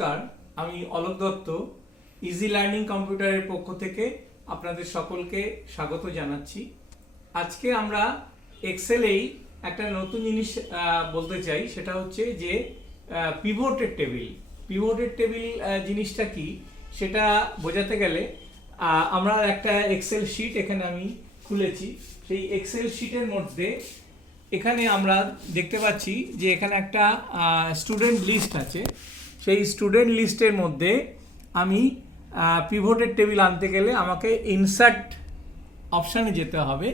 নমস্কার, আমি Alok Dutta easy learning কম্পিউটারের পক্ষ থেকে আপনাদের সকলকে স্বাগত জানাচ্ছি। আজকে আমরা এক্সেলেই একটা নতুন জিনিস বলতে চাই, সেটা হচ্ছে যে পিভটেড টেবিল। পিভটেড টেবিল জিনিসটা কি সেটা বোঝাতে গেলে আমরা একটা এক্সেল শিট এখানে আমি খুলেছি। সেই এক্সেল শিটের মধ্যে এখানে আমরা দেখতে পাচ্ছি যে এখানে একটা স্টুডেন্ট লিস্ট আছে। সেই স্টুডেন্ট লিস্টের মধ্যে আমি পিভটেড টেবিল আনতে গেলে আমাকে ইনসার্ট অপশানে যেতে হবে।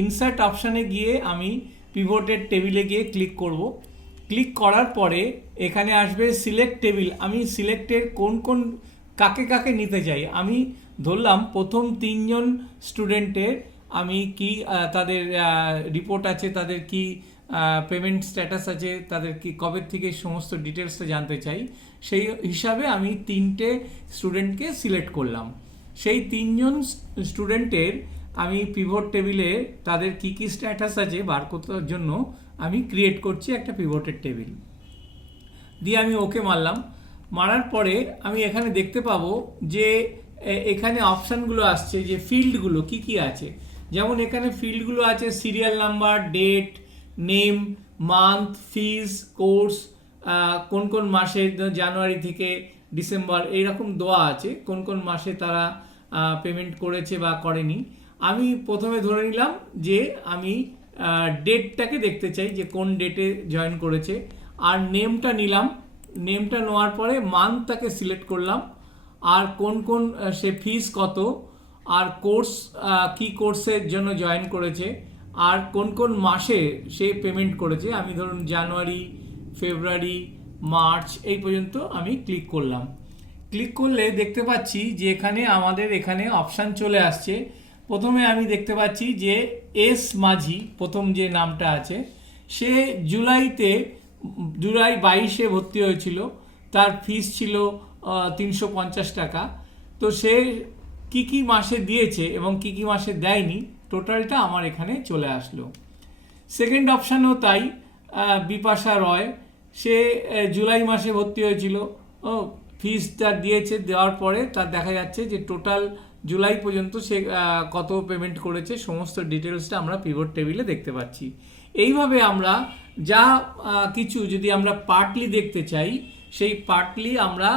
ইনসার্ট অপশানে গিয়ে আমি পিভটেড টেবিলে গিয়ে ক্লিক করব। ক্লিক করার পরে এখানে আসবে সিলেক্ট টেবিল। আমি সিলেক্টের কোন কাকে কাকে নিতে চাই, আমি ধরলাম প্রথম 3 জন স্টুডেন্টের আমি কি তাদের রিপোর্ট আছে, তাদের কি পেমেন্ট স্ট্যাটাস আছে, তাদের কি কবে থেকে সমস্ত ডিটেলসটা জানতে চাই। সেই হিসাবে আমি 3টে স্টুডেন্টকে সিলেক্ট করলাম। সেই 3 জন স্টুডেন্টের আমি পিভট টেবিলে তাদের কি কি স্ট্যাটাস আছে বার করার জন্য আমি ক্রিয়েট করছি একটা পিভটেড টেবিল। দিয়ে আমি ওকে মারলাম। মারার পরে আমি এখানে দেখতে পাবো যে এখানে অপশানগুলো আসছে, যে ফিল্ডগুলো কি কি আছে। যেমন এখানে ফিল্ডগুলো আছে serial number, date, name, month, fees, course, কোন মাসে জানুয়ারি থেকে ডিসেম্বর এইরকম দেওয়া আছে, কোন মাসে তারা পেমেন্ট করেছে বা করেনি। আমি প্রথমে ধরে নিলাম যে আমি ডেটটাকে দেখতে চাই, যে কোন ডেটে জয়েন করেছে। আর নেমটা নিলাম। নেমটা নেওয়ার পরে মান্থটাকে সিলেক্ট করলাম। আর কোন সে ফিস কত, আর কোর্স কি কোর্সের জন্য জয়েন করেছে, আর কোন মাসে সে পেমেন্ট করেছে। আমি ধরুন জানুয়ারি, ফেব্রুয়ারি, মার্চ এই পর্যন্ত আমি ক্লিক করলাম। ক্লিক করলে দেখতে পাচ্ছি যে এখানে আমাদের এখানে অপশান চলে আসছে। প্রথমে আমি দেখতে পাচ্ছি যে এস মাঝি প্রথম যে নামটা আছে, সে জুলাই 22-এ ভর্তি হয়েছিল। তার ফিস ছিল 350 টাকা। তো সে কি মাসে দিয়েছে এবং কি মাসে দেয়নি, টোটালটা আমার এখানে চলে আসলো। সেকেন্ড অপশানেও তাই, বিপাশা রয়, সে জুলাই মাসে ভর্তি হয়েছিল, ফিসটা দিয়েছে, দেওয়ার পরে তার দেখা যাচ্ছে যে টোটাল জুলাই পর্যন্ত সে কত পেমেন্ট করেছে, সমস্ত ডিটেলসটা আমরা পিভট টেবিলে দেখতে পাচ্ছি। এইভাবে আমরা যা কিছু যদি আমরা পার্টলি দেখতে চাই, সেই পার্টলি আমরা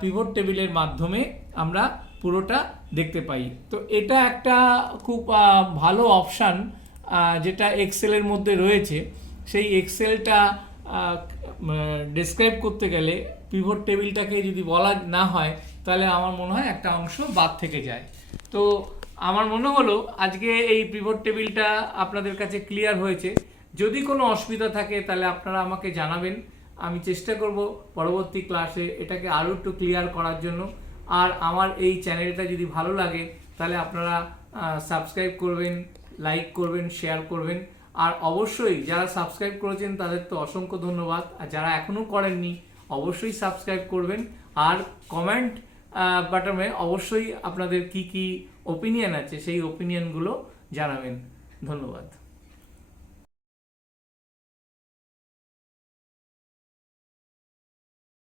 পিভট টেবিলের মাধ্যমে আমরা পুরোটা দেখতে পাই। তো এটা একটা খুব ভালো অপশান যেটা এক্সেলের মধ্যে রয়েছে। সেই এক্সেলটা ডেসক্রাইব করতে গেলে পিভট টেবিলটাকে যদি বলা না হয়, তাহলে আমার মনে হয় একটা অংশ বাদ থেকে যায়। তো আমার মনে হলো আজকে এই পিভট টেবিলটা আপনাদের কাছে ক্লিয়ার হয়েছে। যদি কোনো অসুবিধা থাকে তাহলে আপনারা আমাকে জানাবেন। আমি চেষ্টা করব পরবর্তী ক্লাসে এটাকে আরও একটু ক্লিয়ার করার জন্য। আর আমার এই চ্যানেলটা যদি ভালো লাগে তাহলে আপনারা সাবস্ক্রাইব করবেন, লাইক করবেন, শেয়ার করবেন। আর অবশ্যই যারা সাবস্ক্রাইব করেছেন তাদের তো অসংখ্য ধন্যবাদ। আর যারা এখনও করেননি অবশ্যই সাবস্ক্রাইব করবেন। আর কমেন্ট বাটনে অবশ্যই আপনাদের কি ওপিনিয়ন আছে সেই ওপিনিয়নগুলো জানাবেন। ধন্যবাদ।